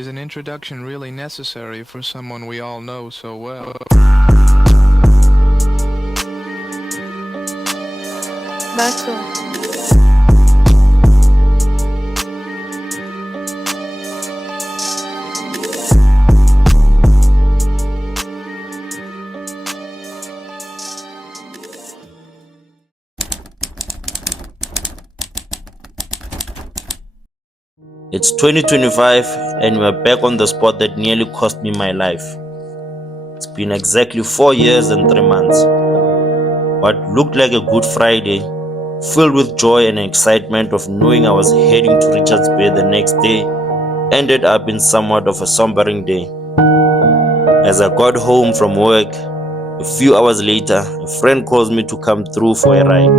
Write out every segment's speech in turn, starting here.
Is an introduction really necessary for someone we all know so well? Basso. It's 2025 and we're back on the spot that nearly cost me my life. It's been exactly 4 years and 3 months. What looked like a Good Friday, filled with joy and excitement of knowing I was heading to Richards Bay the next day, ended up in somewhat of a sombering day. As I got home from work, a few hours later, a friend calls me to come through for a ride.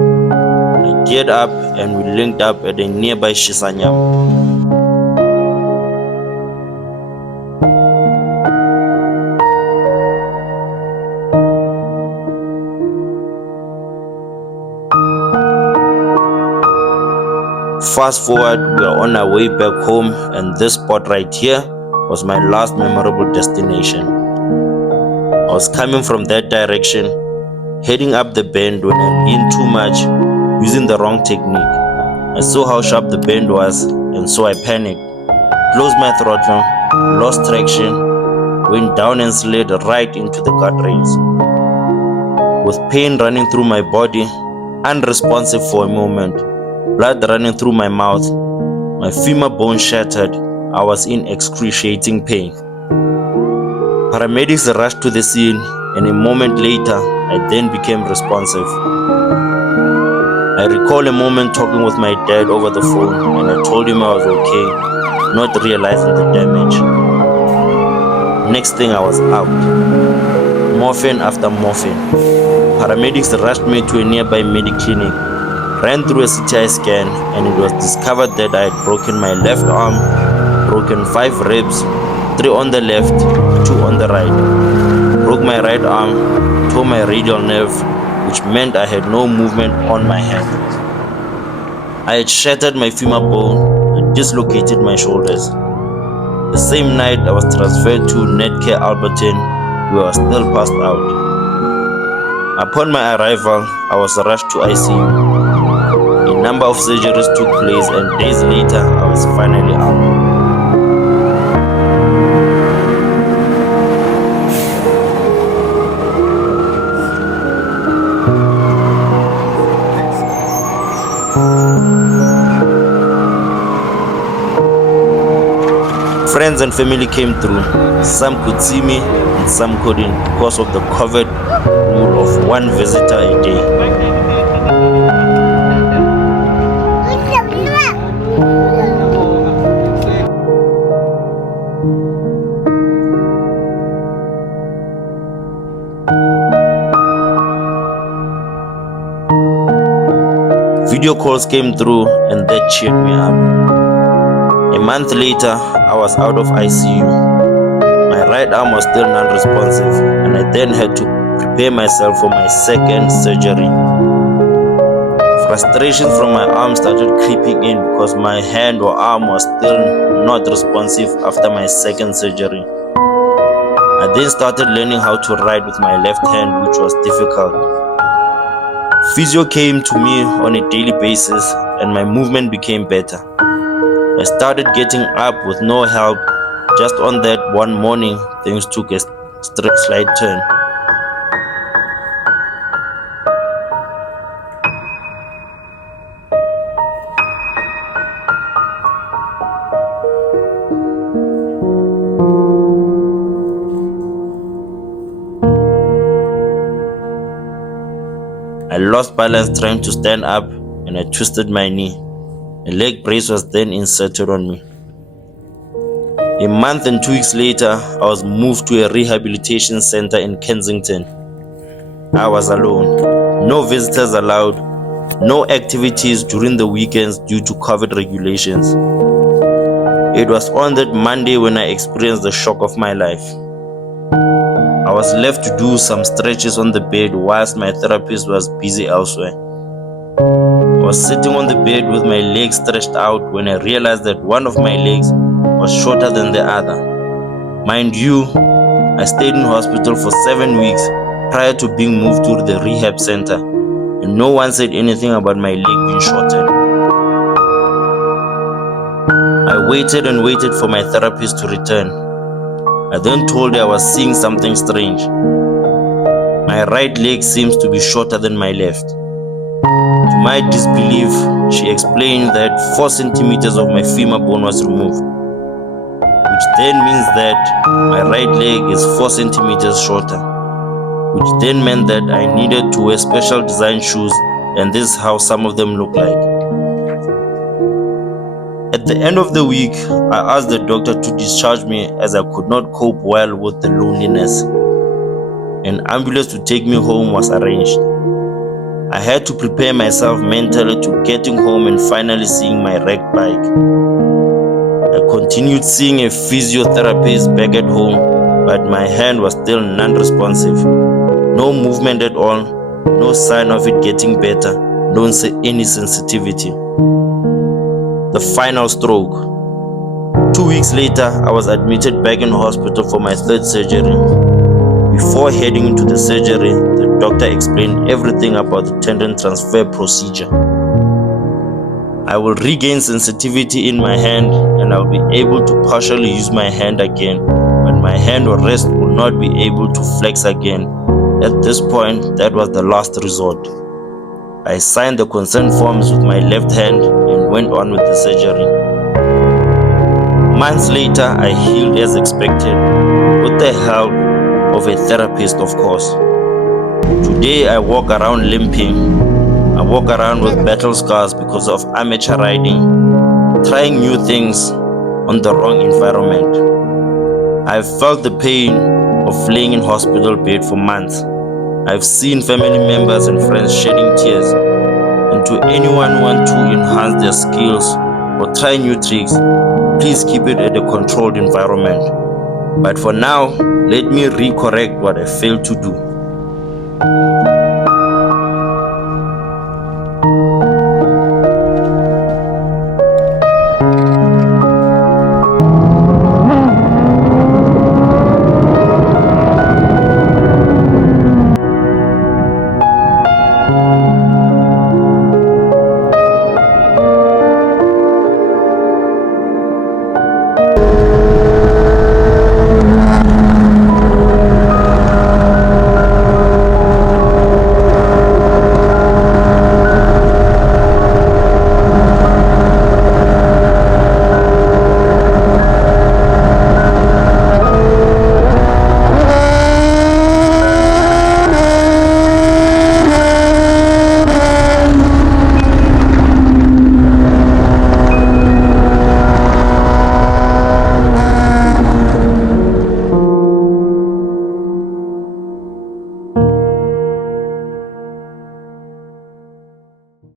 I get up and we linked up at a nearby Shisanyam. Fast forward, we are on our way back home, and this spot right here was my last memorable destination. I was coming from that direction, heading up the bend when I leaned too much, using the wrong technique. I saw how sharp the bend was, and so I panicked, closed my throttle, lost traction, went down and slid right into the guardrails. With pain running through my body, unresponsive for a moment, blood running through my mouth, my femur bone shattered, I was in excruciating pain. Paramedics rushed to the scene, and a moment later, I then became responsive. I recall a moment talking with my dad over the phone, and I told him I was okay, not realizing the damage. Next thing I was out. Morphine after morphine. Paramedics rushed me to a nearby clinic, ran through a CTI scan, and it was discovered that I had broken my left arm, broken 5 ribs, 3 on the left, 2 on the right, broke my right arm, tore my radial nerve, which meant I had no movement on my hand. I had shattered my femur bone and dislocated my shoulders. The same night I was transferred to Netcare Alberton, where I was still passed out. Upon my arrival, I was rushed to ICU. A number of surgeries took place, and days later, I was finally out. Friends and family came through. Some could see me and some couldn't because of the COVID rule of 1 visitor a day. Video calls came through and that cheered me up. A month later, I was out of ICU. My right arm was still non-responsive, and I then had to prepare myself for my second surgery. Frustration from my arm started creeping in because my hand or arm was still not responsive after my second surgery. I then started learning how to ride with my left hand, which was difficult. Physio came to me on a daily basis and my movement became better. I started getting up with no help. Just on that one morning, things took a slight turn. I lost balance trying to stand up and I twisted my knee. A leg brace was then inserted on me. A month and 2 weeks later, I was moved to a rehabilitation center in Kensington. I was alone. No visitors allowed. No activities during the weekends due to COVID regulations. It was on that Monday when I experienced the shock of my life. I was left to do some stretches on the bed whilst my therapist was busy elsewhere. I was sitting on the bed with my legs stretched out when I realized that one of my legs was shorter than the other. Mind you, I stayed in hospital for 7 weeks prior to being moved to the rehab center, and no one said anything about my leg being shortened. I waited and waited for my therapist to return. I then told her I was seeing something strange. My right leg seems to be shorter than my left. To my disbelief, she explained that 4 centimeters of my femur bone was removed, which then means that my right leg is 4 centimeters shorter, which then meant that I needed to wear special design shoes, and this is how some of them look like. At the end of the week, I asked the doctor to discharge me as I could not cope well with the loneliness. An ambulance to take me home was arranged. I had to prepare myself mentally to getting home and finally seeing my wrecked bike. I continued seeing a physiotherapist back at home, but my hand was still non-responsive. No movement at all, no sign of it getting better, don't say any sensitivity. The final stroke. 2 weeks later, I was admitted back in hospital for my 3rd surgery. Before heading into the surgery, the doctor explained everything about the tendon transfer procedure. I will regain sensitivity in my hand and I'll be able to partially use my hand again, but my hand or wrist will not be able to flex again. At this point, that was the last resort. I signed the consent forms with my left hand and went on with the surgery. Months later, I healed as expected, with the help of a therapist, of course. Today, I walk around limping. I walk around with battle scars because of amateur riding, trying new things on the wrong environment. I've felt the pain of laying in hospital bed for months. I've seen family members and friends shedding tears. And to anyone who wants to enhance their skills or try new tricks, please keep it at a controlled environment. But for now, let me recorrect what I failed to do.